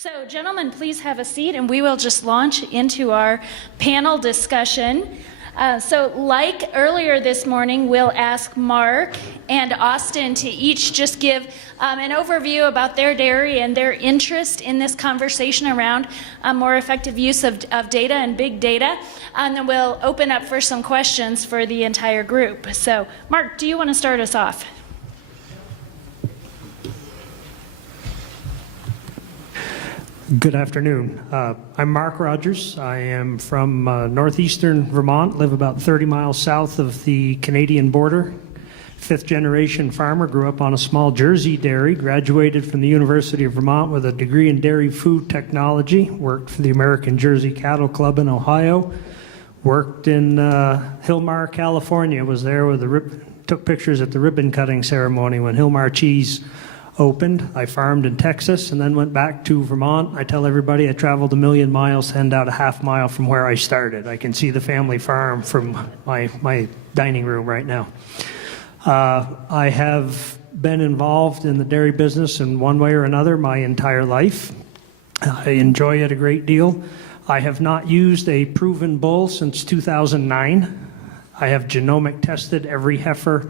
So, gentlemen, please have a seat and we will just launch into our panel discussion. So like earlier this morning, we'll ask Mark and Austin to each just give an overview about their dairy and their interest in this conversation around more effective use of data and big data. And then we'll open up for some questions for the entire group. So, Mark, do you want to start us off? Good afternoon. I'm Mark Rodgers. I am from northeastern Vermont, live about 30 miles south of the Canadian border. Fifth generation farmer, grew up on a small Jersey dairy, graduated from the University of Vermont with a degree in dairy food technology, worked for the American Jersey Cattle Club in Ohio, worked in Hillmar, California, was there with took pictures at the ribbon cutting ceremony when Hillmar cheese opened. I farmed in Texas and then went back to Vermont. I tell everybody I traveled 1,000,000 miles to end out a half mile from where I started. I can see the family farm from my dining room right now. I have been involved in the dairy business in one way or another my entire life. I enjoy it a great deal. I have not used a proven bull since 2009. I have genomic tested every heifer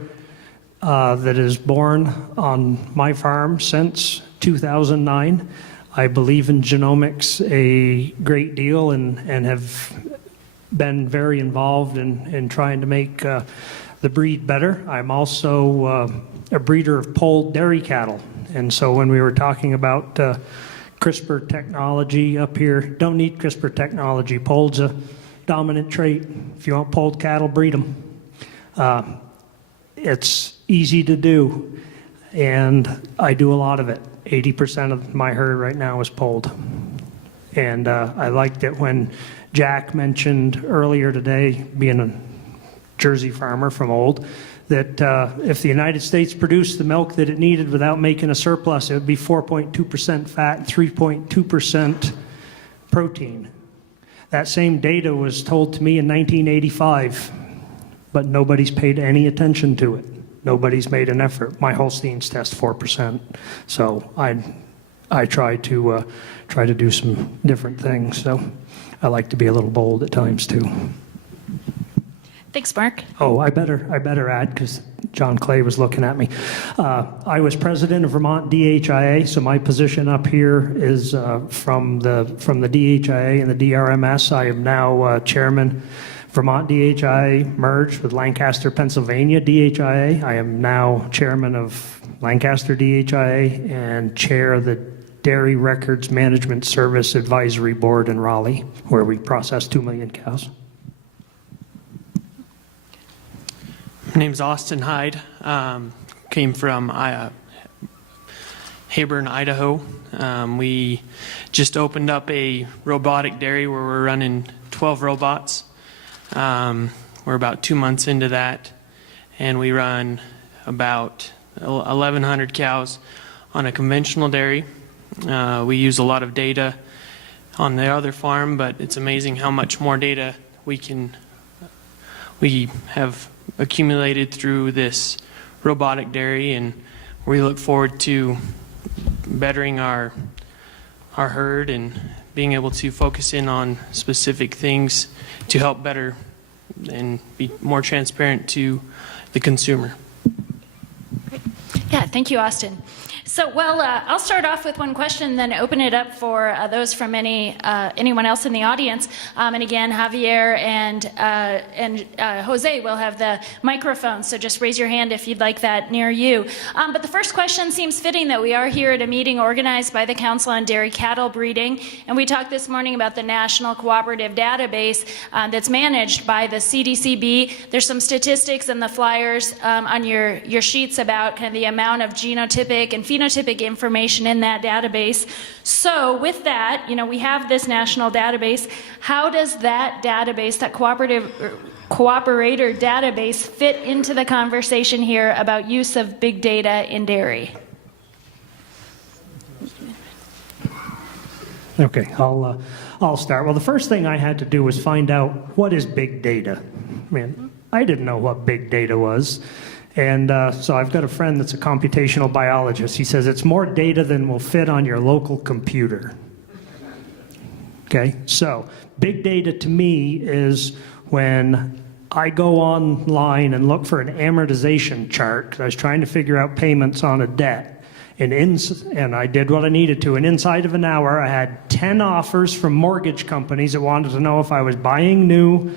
that is born on my farm since 2009. I believe in genomics a great deal and have been very involved in trying to make the breed better. I'm also a breeder of polled dairy cattle. And so when we were talking about CRISPR technology up here, don't need CRISPR technology. Polled's a dominant trait. If you want polled cattle, breed them. It's easy to do, and I do a lot of it. 80% of my herd right now is polled. And I liked it when Jack mentioned earlier today, being a Jersey farmer from old, that if the United States produced the milk that it needed without making a surplus, it would be 4.2% fat, 3.2% protein. That same data was told to me in 1985, but nobody's paid any attention to it. Nobody's made an effort. My Holsteins test 4%, so I try to do some different things. So I like to be a little bold at times too. Thanks, Mark. Oh, I better add, because John Clay was looking at me. I was president of Vermont DHIA, so my position up here is from the DHIA and the DRMS. I am now chairman. Vermont DHIA merged with Lancaster, Pennsylvania DHIA. I am now chairman of Lancaster DHIA and chair of the Dairy Records Management Service Advisory Board in Raleigh, where we process 2 million cows. My name's Austin Hyde. Came from Hebron, Idaho. We just opened up a robotic dairy where we're running 12 robots. We're about 2 months into that, and we run about 1,100 cows on a conventional dairy. We use a lot of data on the other farm, but it's amazing how much more data we have accumulated through this robotic dairy, and we look forward to bettering our herd and being able to focus in on specific things to help better and be more transparent to the consumer. Yeah, thank you, Austin. So, well, I'll start off with one question, then open it up for those from anyone else in the audience. And again, Javier and Jose will have the microphone, so just raise your hand if you'd like that near you. But the first question seems fitting that we are here at a meeting organized by the Council on Dairy Cattle Breeding, and we talked this morning about the National Cooperative Database that's managed by the CDCB. There's some statistics in the flyers on your sheets about kind of the amount of genotypic and phenotypic information in that database. So with that, we have this national database. How does that database, that cooperator database, fit into the conversation here about use of big data in dairy? Okay, I'll start. Well, the first thing I had to do was find out what is big data. I didn't know what big data was. And so I've got a friend that's a computational biologist. He says it's more data than will fit on your local computer. Okay, so big data to me is when I go online and look for an amortization chart, 'cause I was trying to figure out payments on a debt, and I did what I needed to, and inside of an hour I had 10 offers from mortgage companies that wanted to know if I was buying new,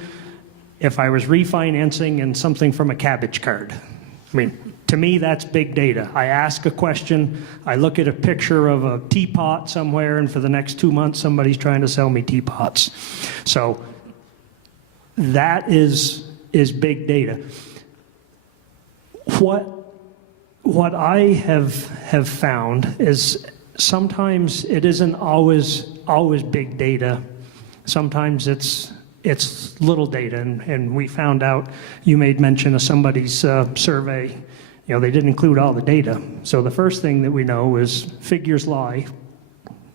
if I was refinancing, and something from a cabbage card. I mean, to me, that's big data. I ask a question, I look at a picture of a teapot somewhere, and for the next 2 months, somebody's trying to sell me teapots. So that is big data. What I have found is sometimes it isn't always big data. Sometimes it's little data, and we found out, you made mention of somebody's survey. You know, they didn't include all the data. So the first thing that we know is figures lie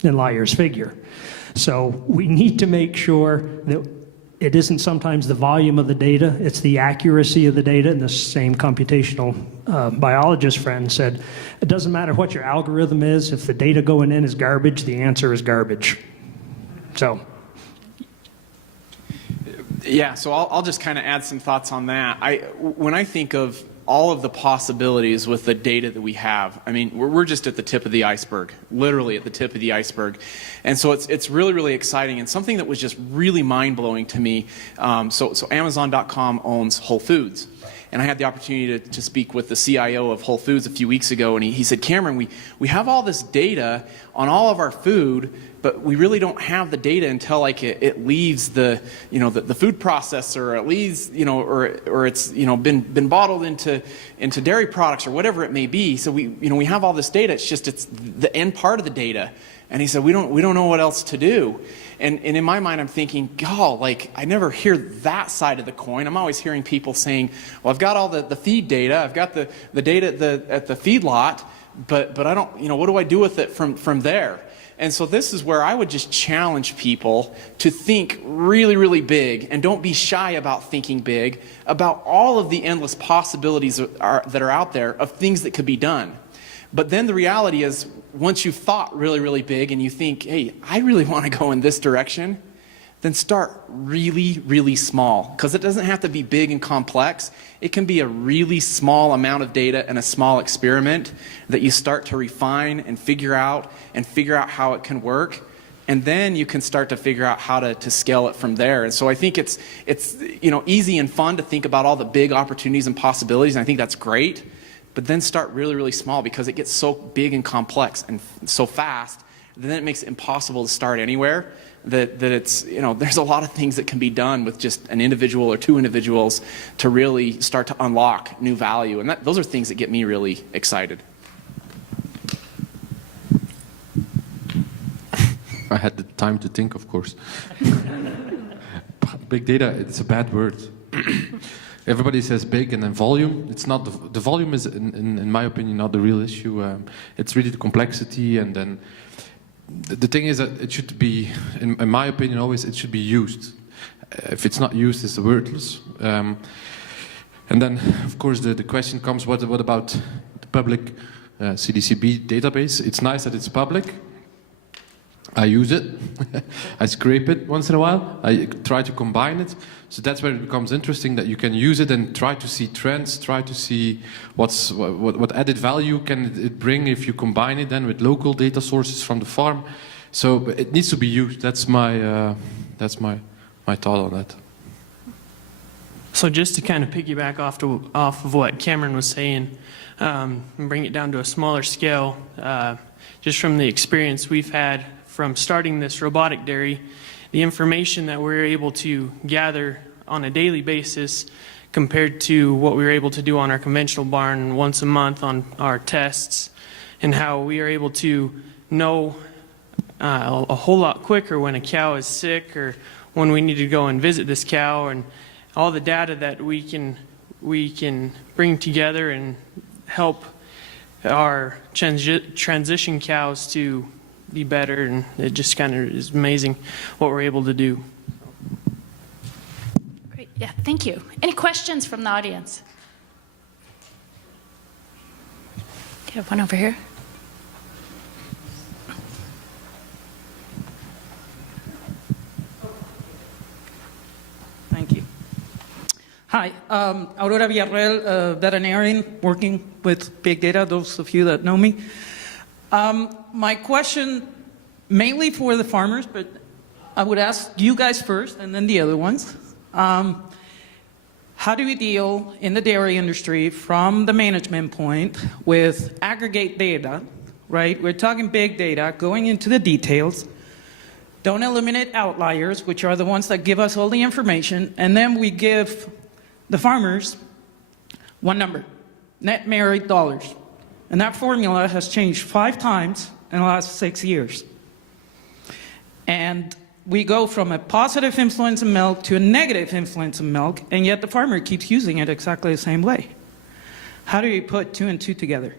and liars figure. So we need to make sure that it isn't sometimes the volume of the data, it's the accuracy of the data. And the same computational biologist friend said, it doesn't matter what your algorithm is, if the data going in is garbage, the answer is garbage. So. Yeah, so I'll just kind of add some thoughts on that. When I think of all of the possibilities with the data that we have, I mean, we're just at the tip of the iceberg, literally at the tip of the iceberg. And so it's really, really exciting, and something that was just really mind-blowing to me. So Amazon.com owns Whole Foods. And I had the opportunity to speak with the CIO of Whole Foods a few weeks ago, and he said, Cameron, we have all this data on all of our food, but we really don't have the data until like it leaves the food processor, or it leaves, or it's been bottled into dairy products or whatever it may be. So we have all this data. It's the end part of the data. And he said, we don't know what else to do. And in my mind, I'm thinking, God, like, I never hear that side of the coin. I'm always hearing people saying, well, I've got all the feed data, I've got the data at the feed lot, but I don't, what do I do with it from there? And so this is where I would just challenge people to think really, really big, and don't be shy about thinking big, about all of the endless possibilities that are out there of things that could be done. But then the reality is, once you've thought really, really big and you think, hey, I really want to go in this direction, then start really, really small. Because it doesn't have to be big and complex. It can be a really small amount of data and a small experiment that you start to refine and figure out how it can work. And then you can start to figure out how to scale it from there. And so I think it's easy and fun to think about all the big opportunities and possibilities, and I think that's great. But then start really, really small, because it gets so big and complex and so fast, then it makes it impossible to start anywhere. That it's, there's a lot of things that can be done with just an individual or two individuals to really start to unlock new value. And those are things that get me really excited. I had the time to think, of course. Big data, it's a bad word. Everybody says big and then volume. It's not the volume is, in my opinion, not the real issue. It's really the complexity, and then the thing is that it should be, in my opinion, always it should be used. If it's not used, it's worthless. And then, of course, the question comes: what about the public CDCB database? It's nice that it's public. I use it. I scrape it once in a while. I try to combine it. So that's where it becomes interesting, that you can use it and try to see trends, try to see what added value can it bring if you combine it then with local data sources from the farm. So it needs to be used. That's my thought on that. So just to kind of piggyback off of what Cameron was saying, and bring it down to a smaller scale, just from the experience we've had from starting this robotic dairy, the information that we're able to gather on a daily basis compared to what we were able to do on our conventional barn once a month on our tests, and how we are able to know a whole lot quicker when a cow is sick or when we need to go and visit this cow, and all the data that we can bring together and help our transition cows to be better, and it just kind of is amazing what we're able to do. Great, yeah, thank you. Any questions from the audience? Do you have one over here? Hi, Aurora Villarreal, veterinarian working with big data, those of you that know me. My question, mainly for the farmers, but I would ask you guys first and then the other ones. How do we deal in the dairy industry from the management point with aggregate data, right? We're talking big data, going into the details. Don't eliminate outliers, which are the ones that give us all the information, and then we give the farmers one number, net merit dollars. And that formula has changed 5 times in the last 6 years. And we go from a positive influence in milk to a negative influence in milk, and yet the farmer keeps using it exactly the same way. How do you put 2 and 2 together?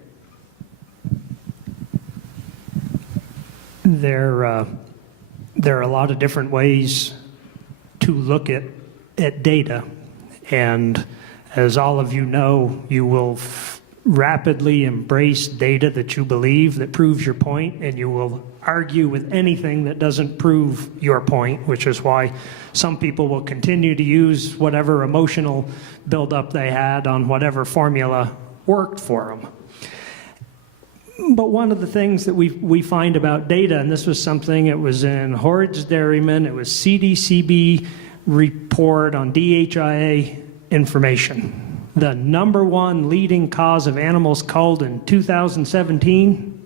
There are a lot of different ways to look at data. And as all of you know, you will rapidly embrace data that you believe that proves your point, and you will argue with anything that doesn't prove your point, which is why some people will continue to use whatever emotional buildup they had on whatever formula worked for them. But one of the things that we find about data, and this was something, it was in Horrid's Dairyman, it was CDCB report on DHIA information. The #1 leading cause of animals culled in 2017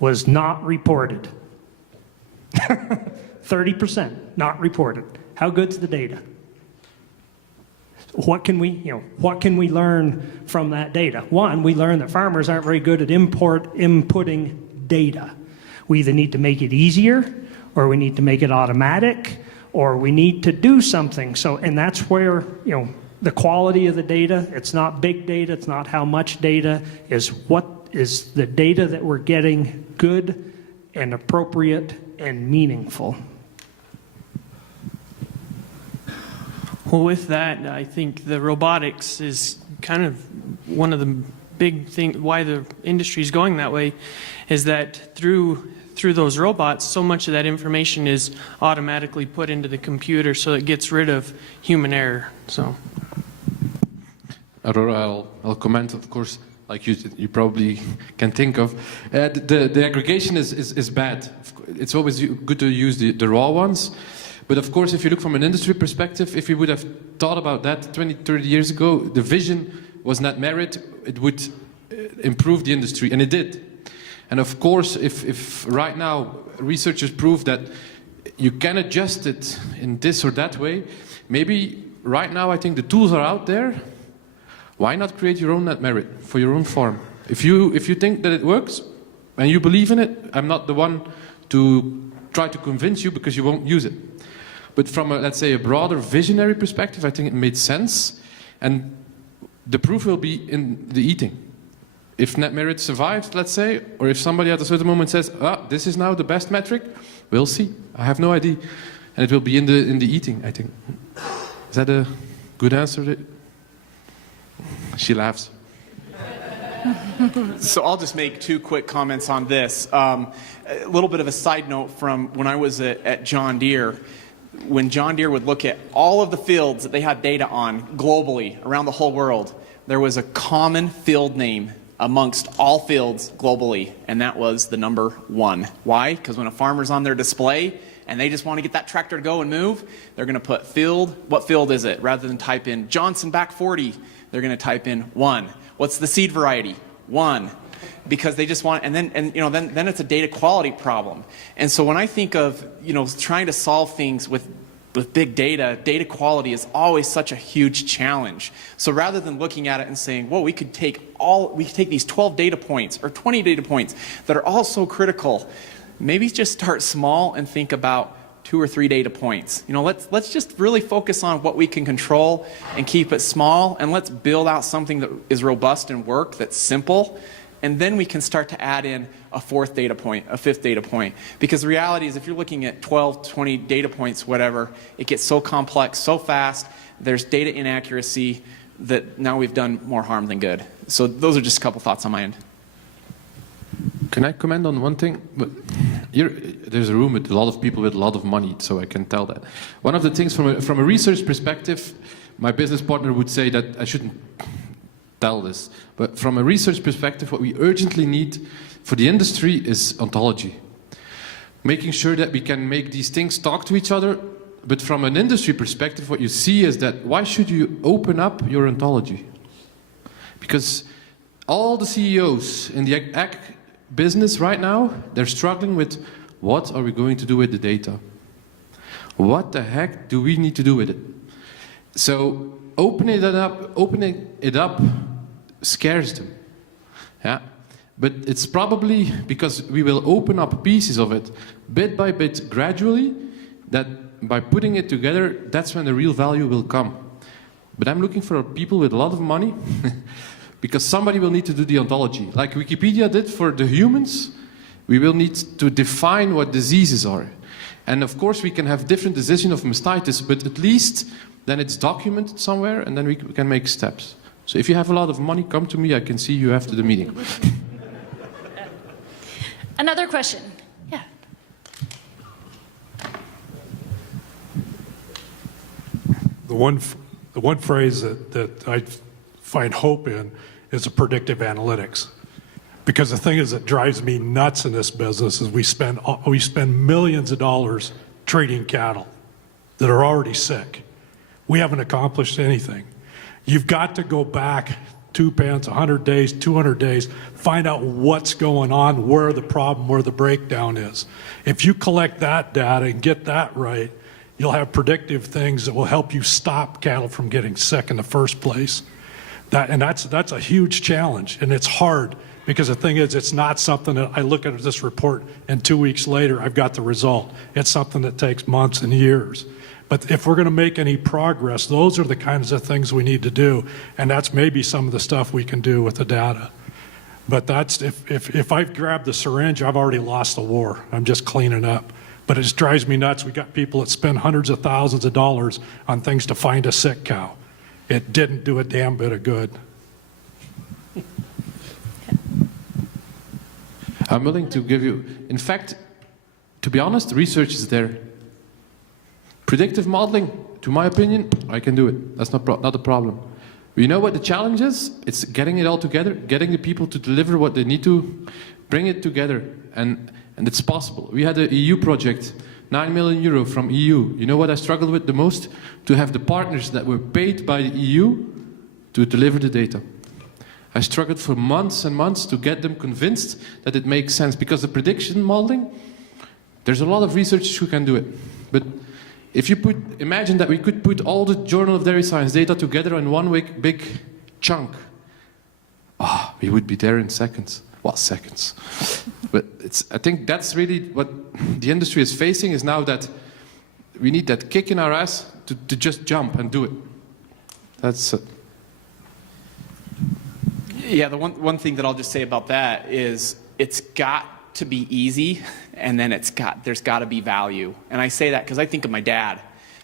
was not reported. 30% not reported. How good's the data? What can we learn from that data? One, we learn that farmers aren't very good at inputting data. We either need to make it easier, or we need to make it automatic, or we need to do something. So, and that's where, the quality of the data, it's not big data, it's not how much data, is what is the data that we're getting good and appropriate and meaningful. Well, with that, I think the robotics is kind of one of the big things, why the industry is going that way, is that through those robots, so much of that information is automatically put into the computer, so it gets rid of human error. So, Aurora, I'll comment, of course, like you probably can think of. The aggregation is bad. It's always good to use the raw ones. But of course, if you look from an industry perspective, if we would have thought about that 20, 30 years ago, the vision was net merit, it would improve the industry, and it did. And of course, if right now researchers prove that you can adjust it in this or that way, maybe right now I think the tools are out there. Why not create your own net merit for your own farm? If you think that it works and you believe in it, I'm not the one to try to convince you because you won't use it. But from let's say a broader visionary perspective, I think it made sense, and the proof will be in the eating. If net merit survives, let's say, or if somebody at a certain moment says, this is now the best metric, we'll see. I have no idea. And it will be in the eating, I think. Is that a good answer? She laughs. So I'll just make 2 quick comments on this. A little bit of a side note from when I was at John Deere. When John Deere would look at all of the fields that they had data on globally, around the whole world, there was a common field name amongst all fields globally, and that was the number 1. Why? Because when a farmer's on their display and they just want to get that tractor to go and move, they're going to put field, what field is it? Rather than type in Johnson back 40, they're going to type in 1. What's the seed variety? 1. Because they just want, and then it's a data quality problem. And so when I think of, trying to solve things with big data, data quality is always such a huge challenge. So rather than looking at it and saying, well, we could take these 12 data points or 20 data points that are all so critical, maybe just start small and think about 2 or 3 data points. Let's just really focus on what we can control and keep it small, and let's build out something that is robust and work, that's simple. And then we can start to add in a 4th data point, a 5th data point. Because the reality is if you're looking at 12, 20 data points, whatever, it gets so complex, so fast, there's data inaccuracy that now we've done more harm than good. So those are just a couple thoughts on my end. Can I comment on one thing? there's a room with a lot of people with a lot of money, so I can tell that. One of the things from a research perspective, my business partner would say that I shouldn't tell this, but from a research perspective, what we urgently need for the industry is ontology. Making sure that we can make these things talk to each other, but from an industry perspective, what you see is that why should you open up your ontology? Because all the CEOs in the ag business right now, they're struggling with what are we going to do with the data? What the heck do we need to do with it? So opening it up scares them. Yeah? But it's probably because we will open up pieces of it bit by bit gradually, that by putting it together, that's when the real value will come. But I'm looking for people with a lot of money because somebody will need to do the ontology. Like Wikipedia did for the humans, we will need to define what diseases are. And of course we can have different decisions of mastitis, but at least then it's documented somewhere and then we can make steps. So if you have a lot of money, come to me, I can see you after the meeting. Another question. Yeah. The one phrase that I find hope in is a predictive analytics. Because the thing is that drives me nuts in this business is we spend millions of dollars treating cattle that are already sick. We haven't accomplished anything. You've got to go back 2 pens, 100 days, 200 days, find out what's going on, where the problem, where the breakdown is. If you collect that data and get that right, you'll have predictive things that will help you stop cattle from getting sick in the first place. That's a huge challenge, and it's hard because the thing is, it's not something that I look at this report and 2 weeks later I've got the result. It's something that takes months and years. But if we're going to make any progress, those are the kinds of things we need to do, and that's maybe some of the stuff we can do with the data. But that's if I've grabbed the syringe, I've already lost the war. I'm just cleaning up. But it just drives me nuts. We got people that spend hundreds of thousands of dollars on things to find a sick cow. It didn't do a damn bit of good. I'm willing to give you, in fact, to be honest, research is there. Predictive modeling, to my opinion, I can do it. That's not a problem. But you know what the challenge is? It's getting it all together, getting the people to deliver what they need to, bring it together, and it's possible. We had an EU project, 9 million euro from EU. You know what I struggled with the most? To have the partners that were paid by the EU to deliver the data. I struggled for months and months to get them convinced that it makes sense, because the prediction modeling, there's a lot of researchers who can do it. But if you imagine that we could put all the Journal of Dairy Science data together in one big chunk, we would be there in seconds. Well, seconds. But I think that's really what the industry is facing, is now that we need that kick in our ass to just jump and do it. That's it. Yeah, the one thing that I'll just say about that is it's got to be easy, and then there's got to be value. And I say that because I think of my dad.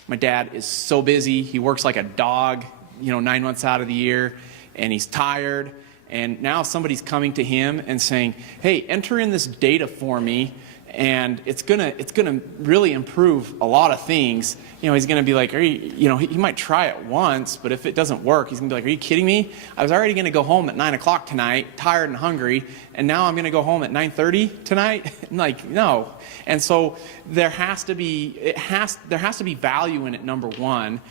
My dad is so busy. He works like a dog, 9 months out of the year, and he's tired. And now somebody's coming to him and saying, hey, enter in this data for me, and it's gonna really improve a lot of things. He's gonna be like, he might try it once, but if it doesn't work, he's gonna be like, are you kidding me? I was already gonna go home at 9 o'clock tonight, tired and hungry, and now I'm gonna go home at 9:30 tonight? Like, no. And so there has to be value in it, number one,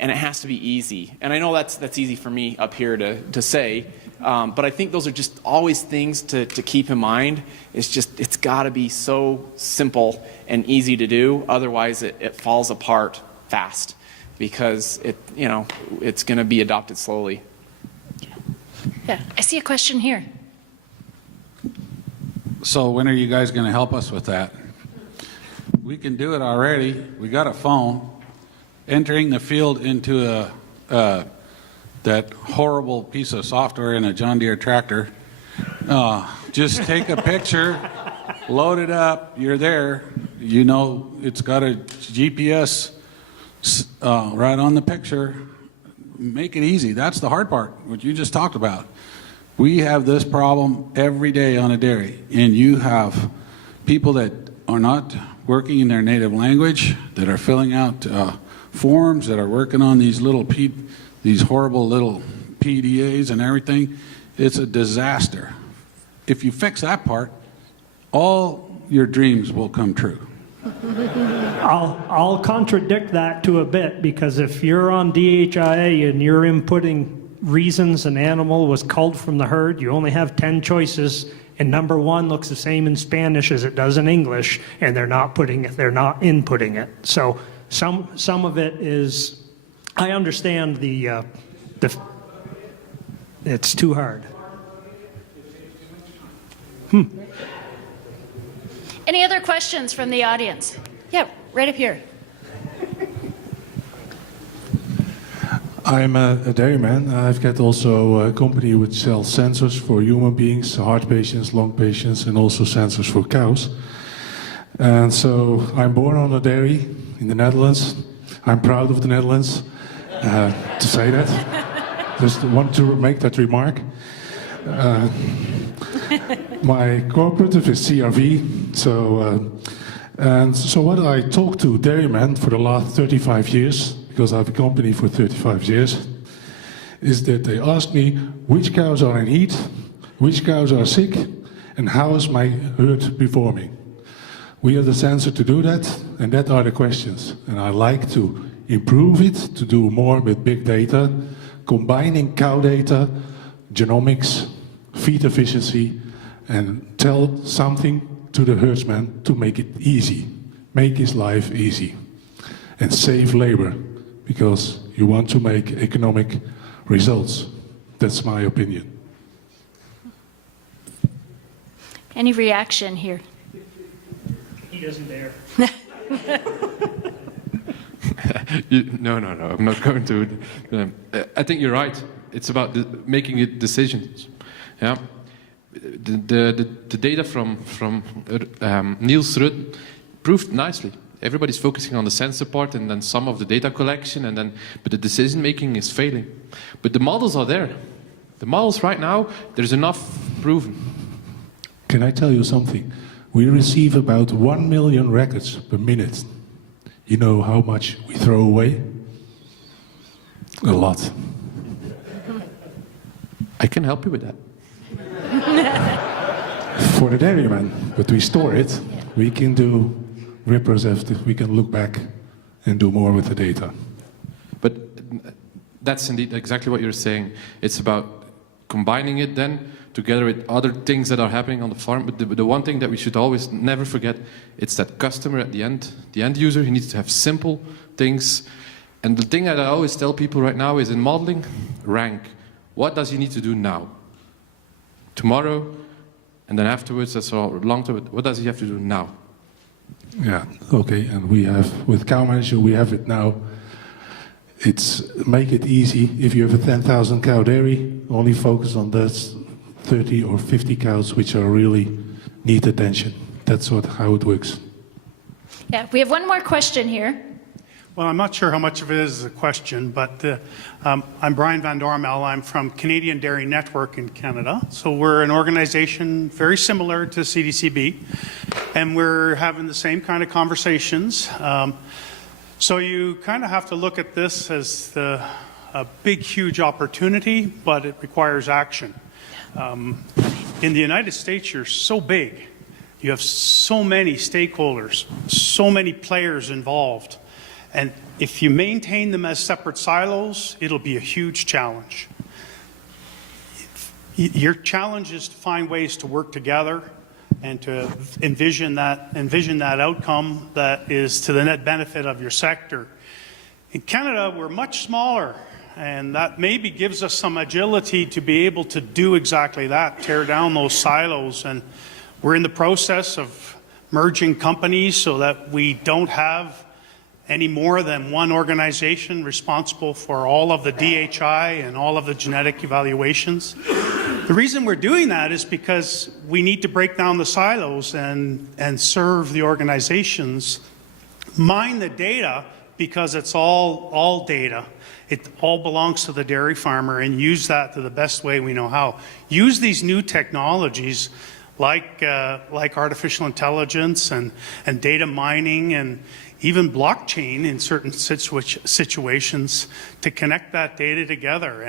and it has to be easy. And I know that's easy for me up here to say, but I think those are just always things to keep in mind. It's got to be so simple and easy to do. Otherwise, it falls apart fast because it's going to be adopted slowly. Yeah, I see a question here. So when are you guys going to help us with that? We can do it already. We got a phone. Entering the field into that horrible piece of software in a John Deere tractor. Just take a picture, load it up, you're there. It's got a GPS right on the picture. Make it easy. That's the hard part, what you just talked about. We have this problem every day on a dairy, and you have people that are not working in their native language, that are filling out forms, that are working on these these horrible little PDAs and everything. It's a disaster. If you fix that part, all your dreams will come true. I'll contradict that to a bit, because if you're on DHIA and you're inputting reasons an animal was culled from the herd, you only have 10 choices, and number one looks the same in Spanish as it does in English, and they're not inputting it. So some of it is, I understand the it's too hard. Any other questions from the audience? Yeah, right up here. I'm a dairyman. I've got also a company which sells sensors for human beings, heart patients, lung patients, and also sensors for cows. And so I'm born on a dairy in the Netherlands. I'm proud of the Netherlands to say that. Just want to make that remark. My cooperative is CRV. So what I talk to dairymen for the last 35 years, because I have a company for 35 years, is that they ask me which cows are in heat, which cows are sick, and how is my herd performing. We have the sensor to do that, and that are the questions. And I like to improve it, to do more with big data, combining cow data, genomics, feed efficiency, and tell something to the herdsman to make it easy, make his life easy, and save labor, because you want to make economic results. That's my opinion. Any reaction here? He doesn't dare. No, I'm not going to. I think you're right. It's about making it decisions. Yeah, the data from Niels Rudd proved nicely. Everybody's focusing on the sensor part and then some of the data collection, but the decision making is failing. But the models are there. The models right now, there's enough proven. Can I tell you something? We receive about 1 million records per minute. You know how much we throw away? A lot. I can help you with that. For the dairyman, but we store it. We can do representative, we can look back and do more with the data. But that's indeed exactly what you're saying. It's about combining it then together with other things that are happening on the farm. But the one thing that we should always never forget, it's that customer at the end user, he needs to have simple things. And the thing that I always tell people right now is in modeling, rank. What does he need to do now? Tomorrow, and then afterwards, that's all long term. What does he have to do now? Yeah, okay, and we have, with Cow Manager, we have it now. It's make it easy. If you have a 10,000 cow dairy, only focus on those 30 or 50 cows which are really need attention. That's how it works. Yeah, we have one more question here. Well, I'm not sure how much of it is a question, but I'm Brian Van Dormel. I'm from Canadian Dairy Network in Canada. So we're an organization very similar to CDCB, and we're having the same kind of conversations. So you kind of have to look at this as a big, huge opportunity, but it requires action. In the United States, you're so big. You have so many stakeholders, so many players involved. And if you maintain them as separate silos, it'll be a huge challenge. Your challenge is to find ways to work together and to envision that outcome that is to the net benefit of your sector. In Canada, we're much smaller, and that maybe gives us some agility to be able to do exactly that, tear down those silos. And we're in the process of merging companies so that we don't have any more than one organization responsible for all of the DHI and all of the genetic evaluations. The reason we're doing that is because we need to break down the silos and serve the organizations, mine the data because it's all data. It all belongs to the dairy farmer, and use that to the best way we know how. Use these new technologies like artificial intelligence and data mining and even blockchain in certain situations to connect that data together.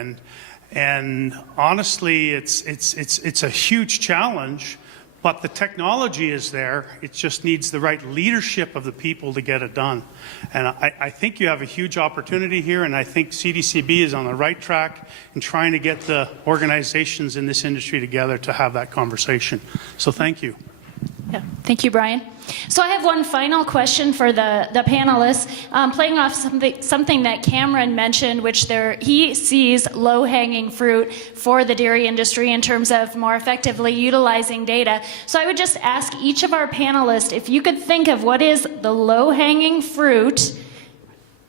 And honestly, it's a huge challenge, but the technology is there. It just needs the right leadership of the people to get it done. And I think you have a huge opportunity here, and I think CDCB is on the right track in trying to get the organizations in this industry together to have that conversation. So thank you. Yeah. Thank you, Brian. So I have one final question for the panelists, playing off something that Cameron mentioned, which he sees low-hanging fruit for the dairy industry in terms of more effectively utilizing data. So I would just ask each of our panelists if you could think of what is the low-hanging fruit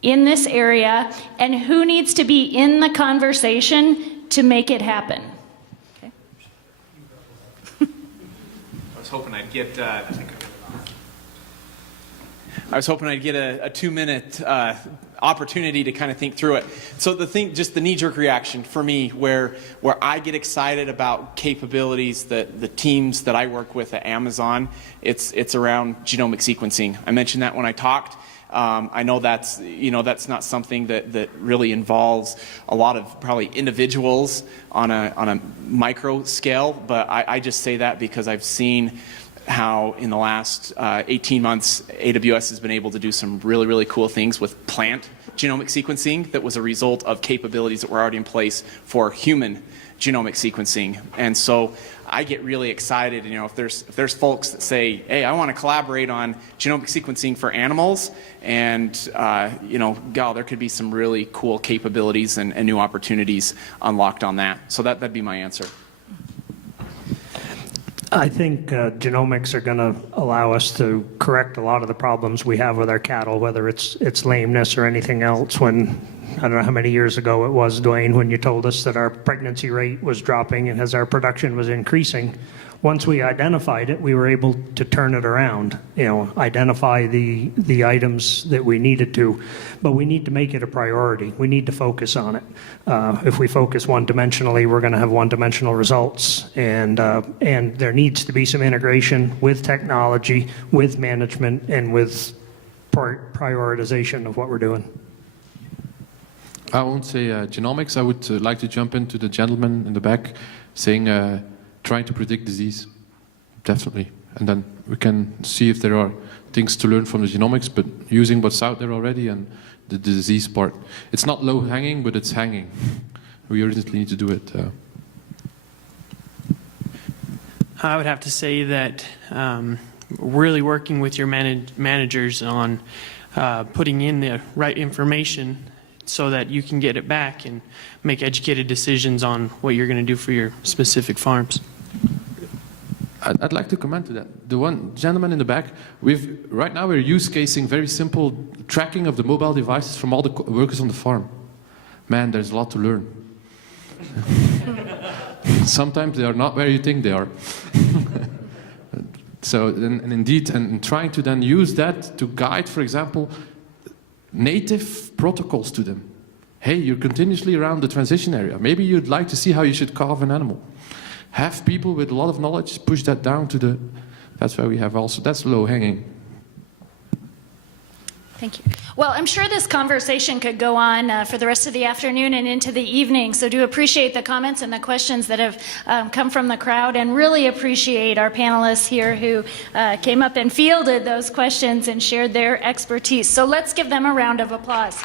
in this area and who needs to be in the conversation to make it happen. Okay. I was hoping I'd get a 2-minute opportunity to kind of think through it. So just the knee-jerk reaction for me, where I get excited about capabilities that the teams that I work with at Amazon, it's around genomic sequencing. I mentioned that when I talked. I know that's not something that really involves a lot of probably individuals on a micro scale, but I just say that because I've seen how in the last 18 months AWS has been able to do some really, really cool things with plant genomic sequencing that was a result of capabilities that were already in place for human genomic sequencing. And so I get really excited, if there's folks that say, hey, I want to collaborate on genomic sequencing for animals, and there could be some really cool capabilities and new opportunities unlocked on that. So that'd be my answer. I think genomics are going to allow us to correct a lot of the problems we have with our cattle, whether it's lameness or anything else. When, I don't know how many years ago it was, Dwayne, when you told us that our pregnancy rate was dropping and as our production was increasing, once we identified it, we were able to turn it around, identify the items that we needed to. But we need to make it a priority. We need to focus on it. If we focus one-dimensionally, we're going to have one-dimensional results. And there needs to be some integration with technology, with management, and with prioritization of what we're doing. I won't say genomics. I would like to jump into the gentleman in the back saying trying to predict disease, definitely. And then we can see if there are things to learn from the genomics, but using what's out there already and the disease part. It's not low-hanging, but it's hanging. We urgently need to do it. I would have to say that really working with your managers on putting in the right information so that you can get it back and make educated decisions on what you're going to do for your specific farms. I'd like to comment to that. The one gentleman in the back, right now we're use casing very simple tracking of the mobile devices from all the workers on the farm. Man, there's a lot to learn. Sometimes they are not where you think they are. So, and indeed, and trying to then use that to guide, for example, native protocols to them. Hey, you're continuously around the transition area. Maybe you'd like to see how you should carve an animal. Have people with a lot of knowledge push that down to that's where we have also, that's low hanging. Thank you. Well, I'm sure this conversation could go on for the rest of the afternoon and into the evening, so do appreciate the comments and the questions that have come from the crowd, and really appreciate our panelists here who came up and fielded those questions and shared their expertise. So let's give them a round of applause.